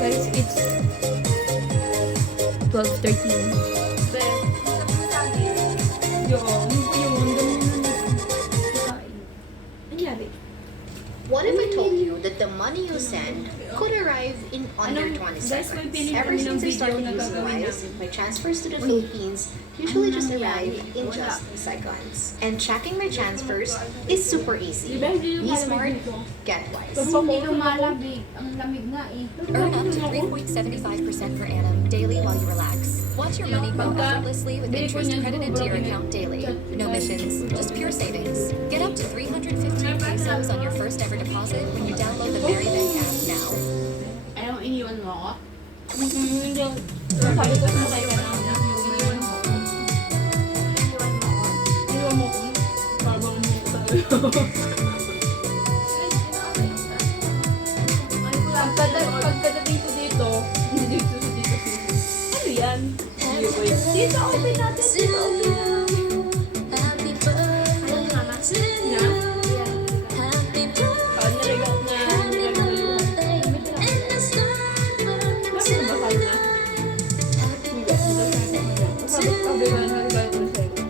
Guys, it's 12:13. What if I told you that the money you send could arrive in under 20 seconds? Ever since I started using Wise, my transfers to the Philippines usually just arrive in just seconds. And tracking my transfers is super easy. Be smart, get Wise. Hindi lumalabig. Ang lamig nga eh. Earn up to 3.75% per annum daily while you relax. Watch your money grow effortlessly with interest credited to your account daily. No missions, just pure savings. Get up to 315 pesos on your first ever deposit when you download the Merrybank app now. Ayaw, iniwan mo ako? Hindi. Sabi ko sa kayo na. Iniwan mo ako. Iwan mo ko. Babang mo ko talaga. Pagkadating ko dito, hindi dito sa dito. Ano yan? Dito open natin. Dito open natin. Ano ni mama? Yan. Narigat na. Bakit ba kayo na? Sabi ba na narigat ko sa'yo?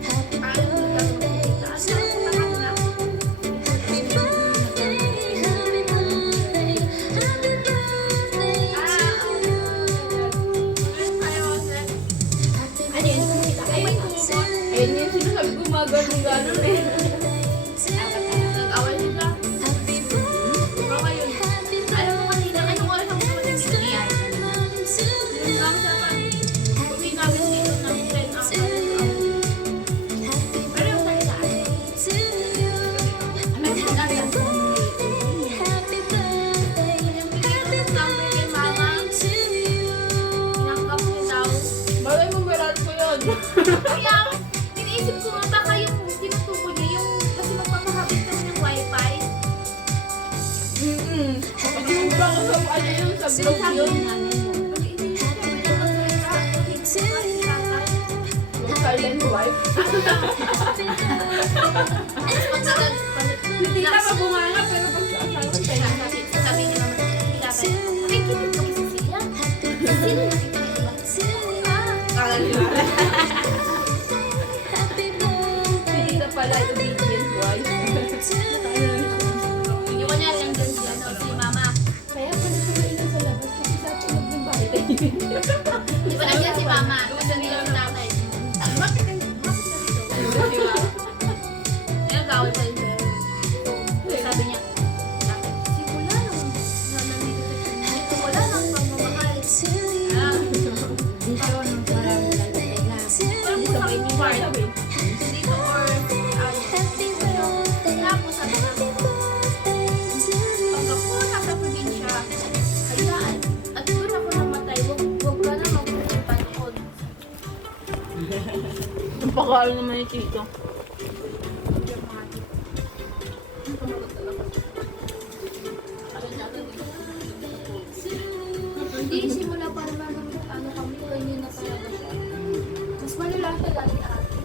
Ayun yung sinasabi ko gumagano eh. Nag-awal sila. Baka ngayon. Alam mo kanina, anong oras ang pumunta dito niya? Yung lang sa pan. Hindi namin dito ng 10 hours. Pero yung salita. Ano yung sinabi? Yung pinito ng number kay mama. Tinanggap niya daw. Malay mo meron ko yun. Kaya, iniisip ko nga baka yung tinutukoy niya, yung kasi magpapakabit kami ng wifi. Hindi mo ba ako sa ano yun sa vlog yun? Yung silent wife. Hindi na mabunganga pero pag sa asawa Sabi niya naman, hindi ka ba? Ay, kitit mo kasi siya. Sino nakita niyo ba? hindi na pala obedient wife. Iwan niya lang dyan siya, no? Si mama. Kaya pala sa mainit sa labas kasi sa tulog ng bahay tayo. Di ba nandiyan si mama? Doon sa nilang tatay. Bakit narito? Di ba? Kaya gawin pa rin siya. Sabi niya, simula nung nanandito sa wala nang pagmamahal. Parang Hindi sa may part. dito or tapos sabi na pag ako nasa probinsya hayaan at doon ako namatay wag ka na magpupunta noon. Ang pakalo naman yung chito. Hindi simula pa naman ano kami ganyan na talaga siya. Mas malala siya dati ate.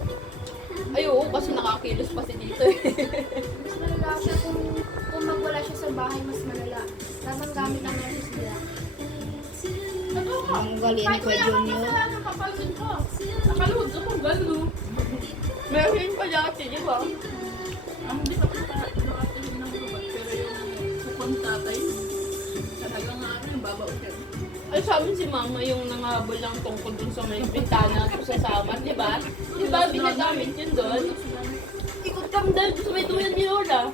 Ay oo, kasi nakakilos pa si dito eh. Mas malala siya kung magwala siya sa bahay mas malala. Dapat gamit ang nurses nila. Ang galing ni Kuya Junior. Nakapansin ko. Nakaluhod ako gano'n. Meron pa dati, di ba? Hindi pa nakatihin ng lubat, pero yung bukong tatay, talagang ano yung babaw siya. Ay, sabi si mama yung nangahabol lang tungkol dun sa may bintana at sa saman, di ba? Di ba, binagamit yun doon? Ikot kami dahil sa may tuyan ni Lola.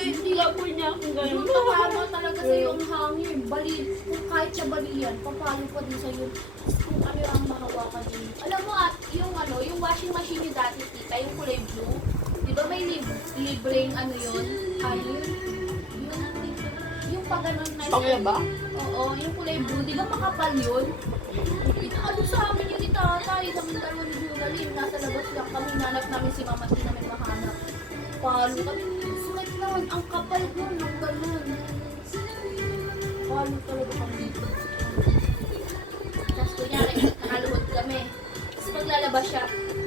Hindi ka po niya akong gano'n. Yung papalo talaga sa yung hangin, bali, kung kahit sa bali yan, papalo pa din sa yun. Kung ano ang mahawakan din. Alam mo at yung ano, yung washing machine ni dati tita, yung kulay blue, di ba may libreng ano yun? Ayun. Yung pag ganun na Panglaba? Oo, yung kulay blue, di ba makapal yun? Ano sa amin yun ni tatay, sa mga dalawa ni Junaline, nasa labas lang kami, nanap namin si mama, di namin mahanap. Palo kami, sulit naman, ang kapal nun, ang ganun. Palo talaga kami dito. Tapos kunyari, nakaluhod kami. Tapos paglalabas siya,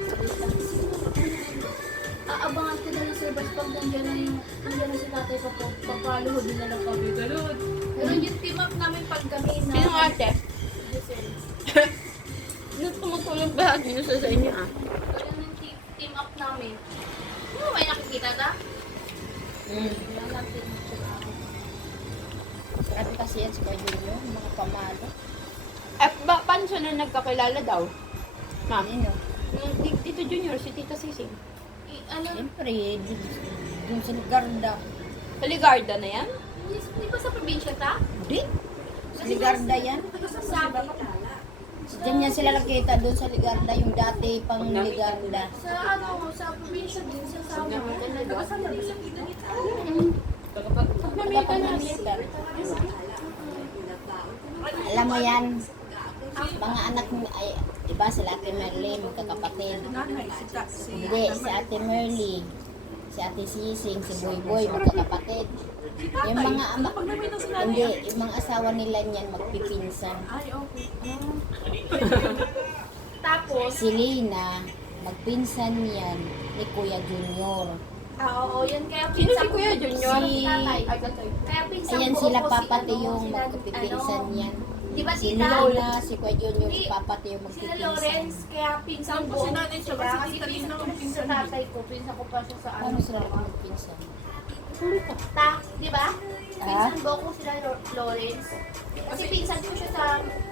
sabi sa aabangan ko na lang sa labas pag nandiyan na si tatay papaluhod din na lang kami. Ganun. Pero yung team up namin pag kami na... Sino nga ate. Yung tumutulong ba nyo sa inyo ah? Ganyan yung team up namin. Ano, may nakikita ka? Yan lang team up sila. Grabe kasi yan sa Junior, mga pamalo. Paano siya na nagkakilala daw? Ma'am, Ano? yung Tito Junior, si Tita Sising. Ano? Siyempre, dun sa Ligarda. Sa Ligarda na yan? Hindi ba sa probinsya ta? Di? Sa Ligarda yan? Sabi. Diyan yan sila nakita doon sa Ligarda, yung dati pang Ligarda. Sa ano, sa probinsya din, sa Sama. Kapag-Amerika. Alam mo yan, mga anak mo, ay, diba sila Ate Merly, magkakapatid. Hindi, si Ate Merly, si Ate Sising, si Boy Boy, magkakapatid. Yung mga ama, hindi, yung mga asawa nila niyan magpipinsan. Ay, okay. Tapos, Si Lina, magpinsan yan ni Kuya Junior. oo, yan kaya Sino si pinsan Kuya Junior? Si- tatay. Ay, tatay. Kaya pinsan Ayan ko sila po papati ano, yung sila, magpipinsan ano, yan. Di ba Si tita? Lina, si Kuya Junior, si papati yung Sila magpipinsan. Lawrence, kaya pinsan Saan po ko. si nanay siya? Diba? Kasi Kasi tita pinsan Lina ko ang sa pinsan tatay ko. Pinsan ko pa siya sa ano. Paano sila magpipinsan? Ta, di ba? Ha? Pinsan ko kung sila Lawrence. Kasi pinsan ko siya sa,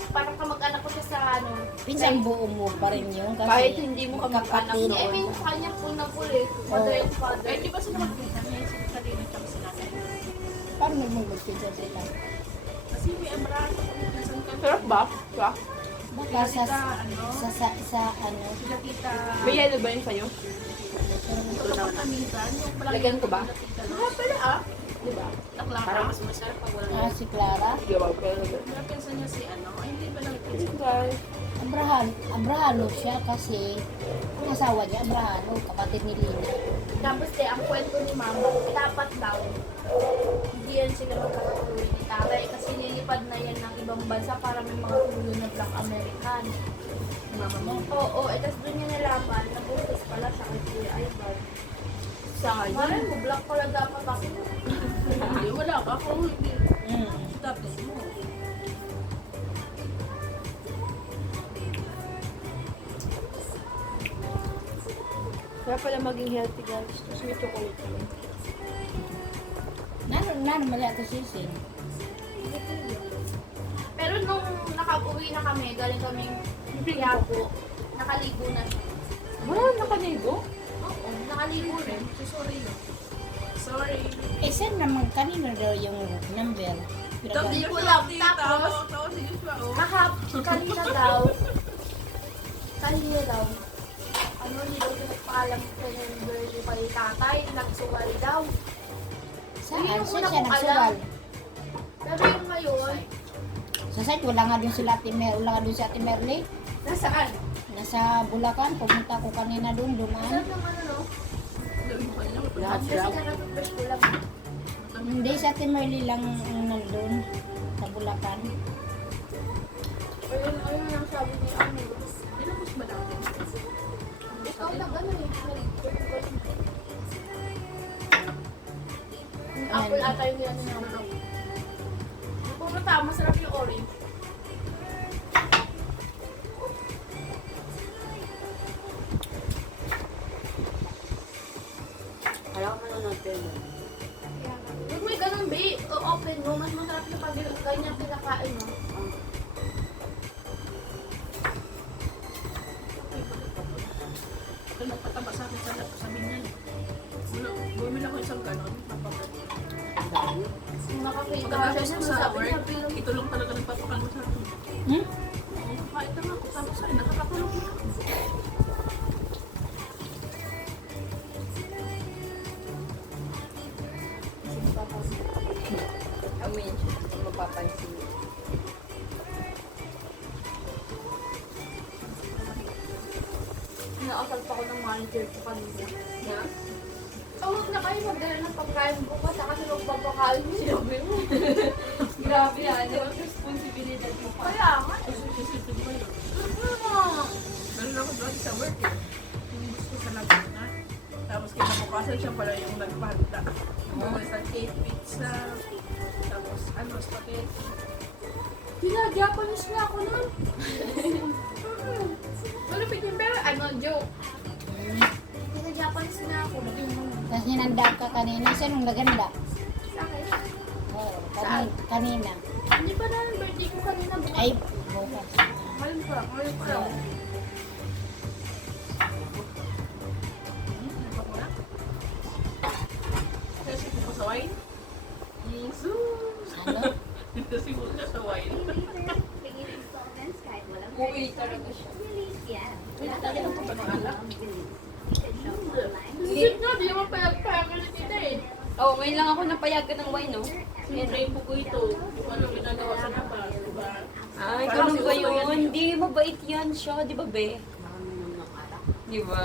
parang kamag-anak ko siya sa ano. Pinsan buo mo pa rin yun kasi Kahit hindi mo kamag-anak magkapatid. I mean, kanya po na po eh. Mother and father. Eh, di ba sila magkita niya si Kalina tsaka si nanay? Paano magpipinsan sila? Kasi may abrahan ako ng pinsan ka. Sarap ba? Siya? Baka sa ano, Sila tita. May yellow ba yun sa'yo? Ito lang kamitan. Yung pala Lagyan ko ba? Ah, pala ah. Diba? Naklara. Parang mas masarap pag wala. si Clara, Sige ba? Pero Wala pinsan niya si ano. Ay, hindi ba lang pinsan? guys. Abrahano siya kasi ang asawa niya, Abrahano, kapatid ni Lina. Tapos ang kwento ni mama, dapat daw, hindi yan sila magkakatuloy ni tatay kasi nilipad na yan ng ibang bansa para may mga tulo na Black American. Mama mo. Oo, tapos doon niya nalaman na buntis pala siya kay Kuya Ivan. Sayang. Maray mo, black pala dapat ako. Hindi, wala ka. Kung hindi, Mm. tapos mo. Kaya pala maging healthy guys. Tapos may chocolate kami. Nano mali ato sising. Pero nung nakauwi na kami, galing kaming Quiapo, nakaligo na siya. Wala, nakaligo. Oo, nakaligo rin. Sorry. Sorry. Eh, saan naman kanina daw yung number? Hindi ko lang. Tapos, kanina daw, ano, hindi daw pinagpaalam ko ng birthday kay tatay, nagsugal daw. Saan? Yun yung Saan una siya kong nagsugal? Pero yung ngayon, Sa site, wala nga doon sila wala nga doon si Ate Merly. nasaan? Nasa Bulacan, pumunta ko kanina doon, dumaan. Saan naman ano? Lahat Kasi sila. na-refresh ko lang. Hindi, si Ate Merly lang ang nandun sa Bulacan. Ayun ang sabi ni Ano. Pinapos ba natin? Ikaw nag-ano eh. Yung apple ata yung nila ninamang. Puro tama, masarap yung orange. Kaya ko manonood tayo. Huwag may ganun, be. O-open mo. Mas masarap yung pag ganyan pinakain mo. Kaya nagpataba sa akin sabi niya. Bumili ako isang ganon. Yung nakakita ka Pagkatapos siya ko sa sa sabi work, niya, ito lang talaga nagpapakan sa akin. Hmm? Kahit naman ako tapos ay nakakatulog na. Amin siya. Kung mapapansin. Inaasal pa ko ng manager ko kanina. Yeah? Oh, huwag na kayo magdala ng pagkain bukas. Kasi magpapakain mo. Sinabi mo. Grabe yan. Yung responsibilidad mo pa. Kaya nga. Ay, sensitive ba yun? Ah. Meron ako doon sa work eh. Yung gusto sa laguna. Tapos kinabukasan siya pala yung nagpahanda. Yung isang cake pizza. Tapos ano, spaghetti. Pina-Japanese na ako nun. Malapit yung pero, ano, joke. Pina-Japanese na ako. Tapos hinanda ka kanina. Sinong naganda? Sa akin. Oo, kanina. Hindi ba na ang birthday ko kanina bukas? Ay, bukas. Ngayon pa lang. Kasi ko sa wine. Ano? Kasi ko sa wine. Uwi talaga siya. Talaga ng pagpapalak. Isip nga, di naman payagan na kita eh. Oo, ngayon lang ako napayagan ng wine, no? Sinray po ko ito. Kung ano ginagawa sa labas, diba? Ay, ganun ba yun? Hindi, mabait yan siya, di ba, be? Di ba?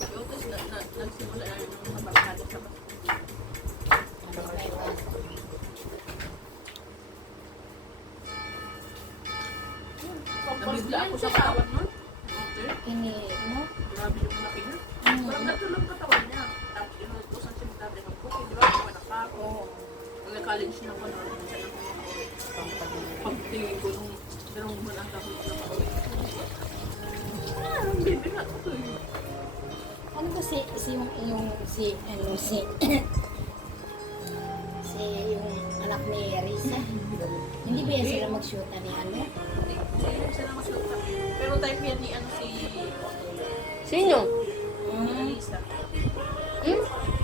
Yung tapos nagsimula ng mabakado sa bas. Nabigla ako sa katawan nun. Okay. Ini, no? Grabe yung laki niya. Parang natulog katawan niya. Tapos inutusan siya dati ng cookie. Di ba? Kumanak ako. Nag-college na ako na. Pagtingin ko nung dalawang buwan ang tapos na ako. Ang baby na ito eh. Ano ba si yung yung anak ni Risa? Hindi ba yan sila mag-shoota ni ano? Hindi sila masuta. Pero type yan ni ano si Sino? Alisa.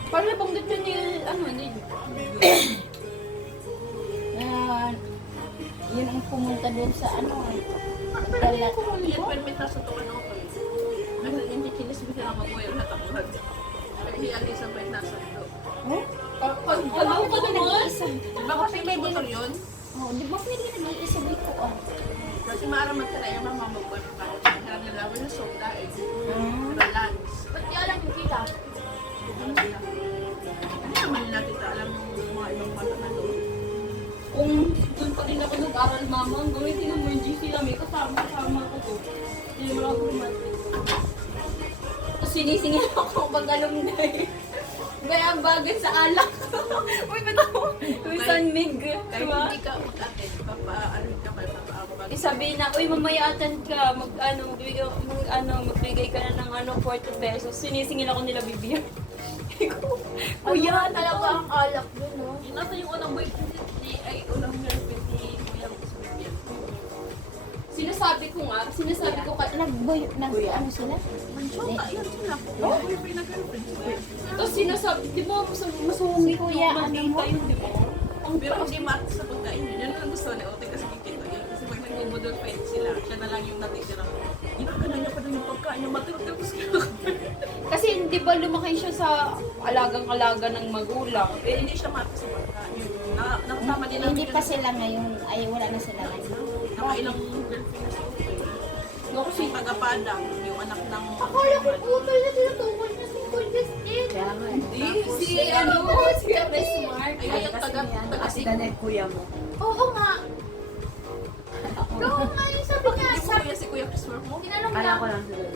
Parang nabanggit yun ni, ano, ni... Yun ang pumunta doon sa ano. Dala. Yan permit na sa tuwan ako eh. Kasi yung chichinis mo sila mag-uwi na tapuhan. Pero si Alisa pa yung nasa ito. Oh? Alam ko naman. Di ba kasi may motor yun? Oh, di ba pwede nag-iisa ko ah? Kasi maaramat ka na yung mama mag-uwi pa. Kaya nilawin yung soda eh. Pero lunch. Ba't di alam yung kita? Hindi naman nila kita alam yung mga ibang bata na doon. Kung doon pa rin ako nag-aral, mama, ang gawin din mo yung GC namin, kasama ko to. Hindi mo ako matik. Tapos sinisingin ako pag alumni. Kaya ang bagay sa alak. Uy, ba't ako? Uy, sanmig. Kahit Diba? hindi ka utakit, papaano ka pa, papaabag. Sabihin na, uy, mamaya attend ka, magbigay ka na ng 40 pesos. Sinisingin ako nila bibigyan. Kuya, talaga ang alak yun, no? Nasa yung unang boyfriend ni, ay unang girlfriend ni Kuya Rosabel. Sinasabi ko, ano sila? Mansyota, yun sila. Oo, boyfriend na girlfriend. Tapos sinasabi, di ba, masungit Kuya, yung ano mo? makita yun, di ba? Pero hindi mati sa pagkain yun. Yun ang gusto ni Ote kasi kikita yun. Kasi pag nagbubudol fight sila, siya na lang yung natitira. Ginagana niya pa rin yung pagkain niya. Matulog-tapos Kasi di ba lumaki siya sa alagang-alaga ng magulang? Eh, hindi siya mati sa pagkain. Nakasama din namin Hindi yun. pa sila ngayon. Ay, wala na sila ngayon. Nakailang girlfriend na si Ote. No, kasi Taga-Padang, yung anak ng... Akala ko utol na tinutukoy niya si Kuya Justin. si Chris Mark. Ay, yung taga-Asik. kuya mo. Oo nga. Oo nga yung sabi niya. Hindi mo kuya si Kuya Chris Mark mo? Tinanong niya, Kala ko lang sila.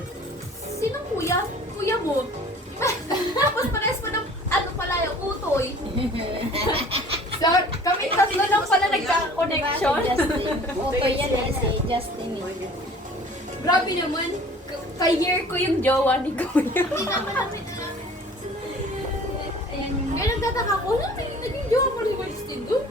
sinong kuya? Kuya mo. Tapos parehas pa ng ano pala yung utoy. So, kami tatlo lang pala nagka-connection. Justin. Okay yan eh, si Justin eh. Grabe naman. Ka-year ko yung jowa ni Kuya. Hindi naman namin alam. Kaya nagtataka ko, naging jowa mo rin yung Justin doon.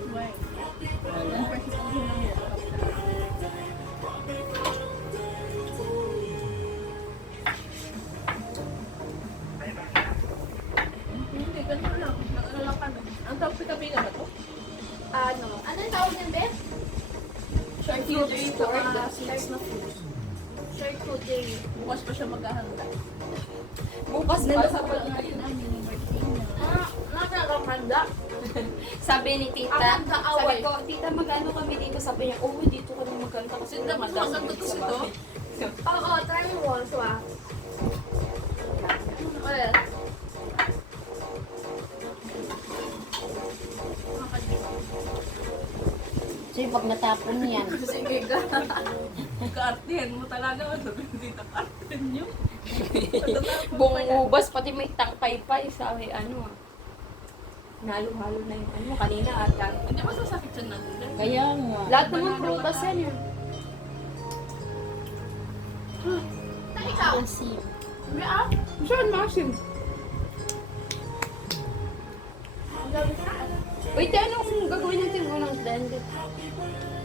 Hindi, ganito lang. Ano lang kami. Ang tawag sa kabi na ba to? Ano yung tawag niyan, Beth? Short fruits, saka seeds na fruits. Short food day. Bukas pa siya maghahanda. Bukas pa sa Nakakapanda. Sabi ni tita, Ang nagkaaway. sabi ko, tita, mag-ano kami dito? Sabi niya, oh, dito kami magkanta kasi Sinda mo magkanta ang tutos ito? Oo, try mo also ah. Well, So yung pag natapon yan, Sige ka. Ka-artihan mo talaga. Sabi ko dito, ka-artihan nyo. Buong ubas, pati may tangkay pa, sabi ano ah. Nalo-halo na yung ano, kanina ata. Hindi ba sasakit siya ng ulan? Kaya nga. Lahat naman prutas yan eh. Ikaw, Asim. Saan masim? Wait, anong gagawin natin unang blend?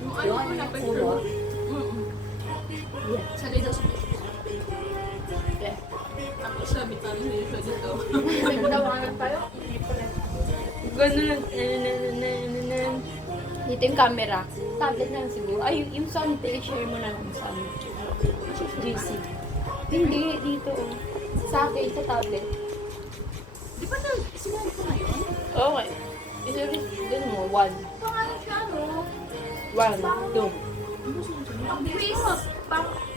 Yung ano ko na picture. sa Lidos. Tapos sabi tayo siya dito. Nagtawanan tayo. Ganun. Dito yung camera. Tablet na lang siguro. Ay, yung sound, share mo na lang yung sound. GC. Hindi, dito. Sa akin, sa tablet. Di ba na, sinari ko na yun? Okay. Ganun mo, 1. Pangalan siya, no? 1, 2. Ang Chris,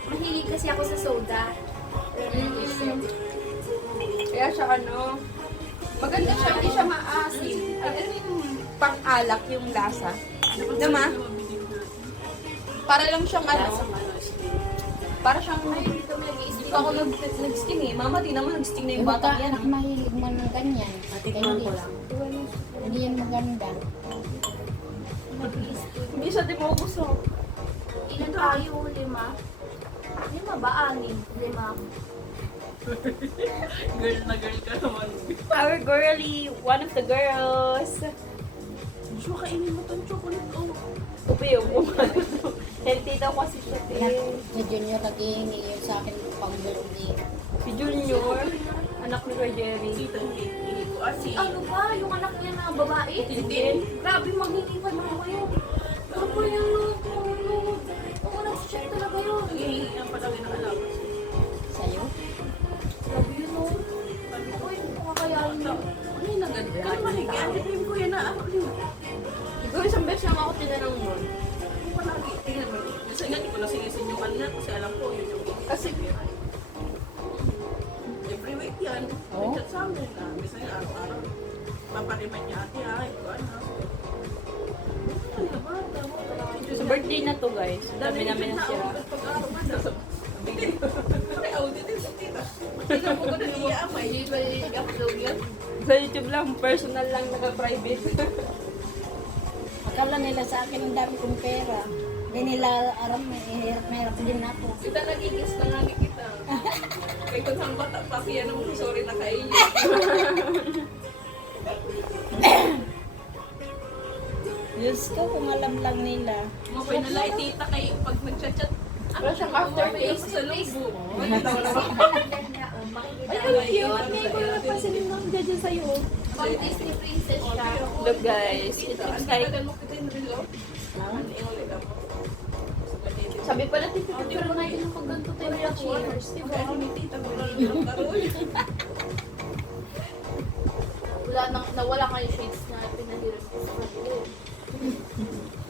mahilig kasi ako sa soda. Kaya siya ano, maganda siya, hindi siya maasim. Ano yung pang-alak yung lasa? Diba? Para lang siyang ano, para siyang, hindi pa ako nag-sting eh. Mama, di naman nag-sting na yung Yung bata bata yan. anak mahilig mo ng ganyan. Natikman ko lang. Hindi yan maganda. Hindi siya gusto. Ilan tayo? 5? 5 ba? 6? 5. Girl na girl ka naman. Our girly, one of the girls. Siya, kainin mo tong chocolate. Oh. Upi yung healthy daw kasi siya. Si Junior naghihingi yun sa akin pang birthday. Si Junior, anak ni Kuya Jerry. Tita, hindi ko. Asi. Ano ba? Yung anak niya na babae? Tintin. Grabe, maghingi pa naman kayo. Ano yan, no? Oo, nag-check talaga yun. Naghihingi ang palagi ng alam. Sa'yo? Grabe yun, no? Uy, makakayain mo. Ano yung naganda? Kaya mahigi. Ang dream ko yan na. Ano yun? Siguro isang beses lang ako tinanong mo. Yung palagi. Tingnan mo. Kasi nga, hindi ko nasingisin yung kanina kasi alam ko yun yung Kasi, every week yan. Oh? May chat sa amin na. Bisa nga araw-araw. Papariman niya ate ay ko ano. Ano ba? sa birthday na to guys, dami namin na sira. Pag-araw ba nasa Ay, audit din sa tita. Tingnan mo ko na niyaamay. Hindi ba i-upload yun? Sa YouTube lang, personal lang, naka-private. Akala nila sa akin ang dami kong pera. Hindi nila aram, hirap din ako. Kita nagigis na nga ni kita. Kaya kung saan bata pa siya nung sorry na kayo. Diyos ko, kung alam lang nila. Mapay na lang tita kayo pag nag-chat-chat. Wala siyang aftertaste. Sa lubo. Ay, ang cute. May ko na pa sila nang dyan sa'yo. Pag Disney princess siya. Look guys, it looks like, sabi pala, picture mo na yun kung ganito tayo yung cheers. Nawala kayo shades na pinahirap ko sa kanila.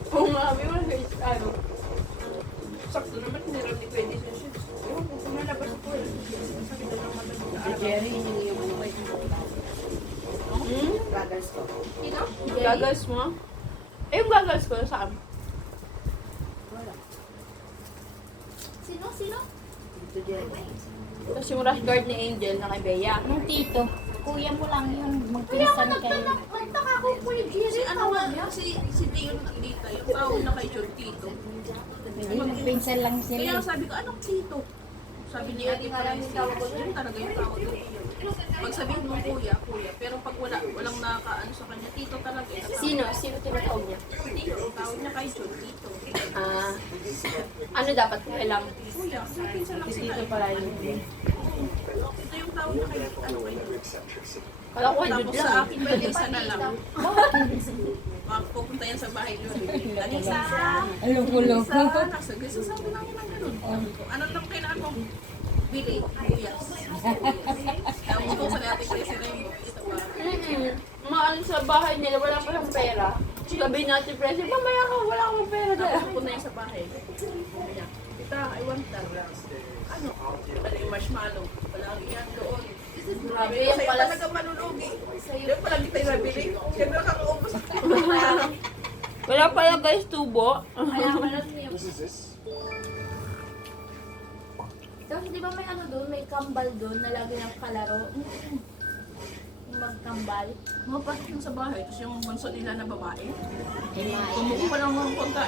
Oo nga, may mga face, ano. Sakto naman, hindi rin ni pwede sa ships. Ewan ko, kung nalabas ko eh. Sabi na lang naman sa Jerry, hindi yung ano kayo. Sino? Goggles mo? Eh, yung goggles ko, saan? Sino? Tapos yung rush guard ni Angel na kay Bea. Yung tito, kuya mo lang yun, magpinsan kayo. Nagtaka ko po yung Si Jerry. ano nga, si Dion nakikita, yung tao na kay John Tito. Hindi, magpinsan lang Kaya sila. sabi ko, anong Tito? Sabi ni Ate Francis, yun talaga yung tao doon. Pag sabihin mo kuya. Pero pag walang nakaano sa kanya, Tito talaga. Sino? Sino tinatawag niya? Tito, tawag niya kay John Tito. Ah, ano dapat kailang? Kuya, pinsan lang sila. Dito pala yun. Ito yung tawag niya kay ano kay John. Kala ko, Tapos Jude sa lang. akin, Vanessa na lang. Pupunta yan sa bahay doon. Vanessa! Loko-loko. Vanessa! Sabi namin ng ganun. Ano lang kailangan mo? Bili, buyas. Tapos ko sa natin kasi Rainbow. Ito ba? Maano sa bahay nila, wala pa lang pera. Sabi natin, President, mamaya ka, wala akong pera Tapos dahil. pupunta yan sa bahay. Sabi niya, Tita, I want that. Ano? Pala yung marshmallow. Palagi yan doon. Grabe, yan sa'yo pala- talaga manulugi. Yan pala di tayo nabili. Siyempre kakaubos. Wala pala guys, tubo. Kaya pala niya. Tapos di ba may ano doon, may kambal doon na lagi ng kalaro. magkambal. Mapasok yung sa bahay, tapos yung bunso nila na babae. Ay, Kumuha pa lang mga pagkain.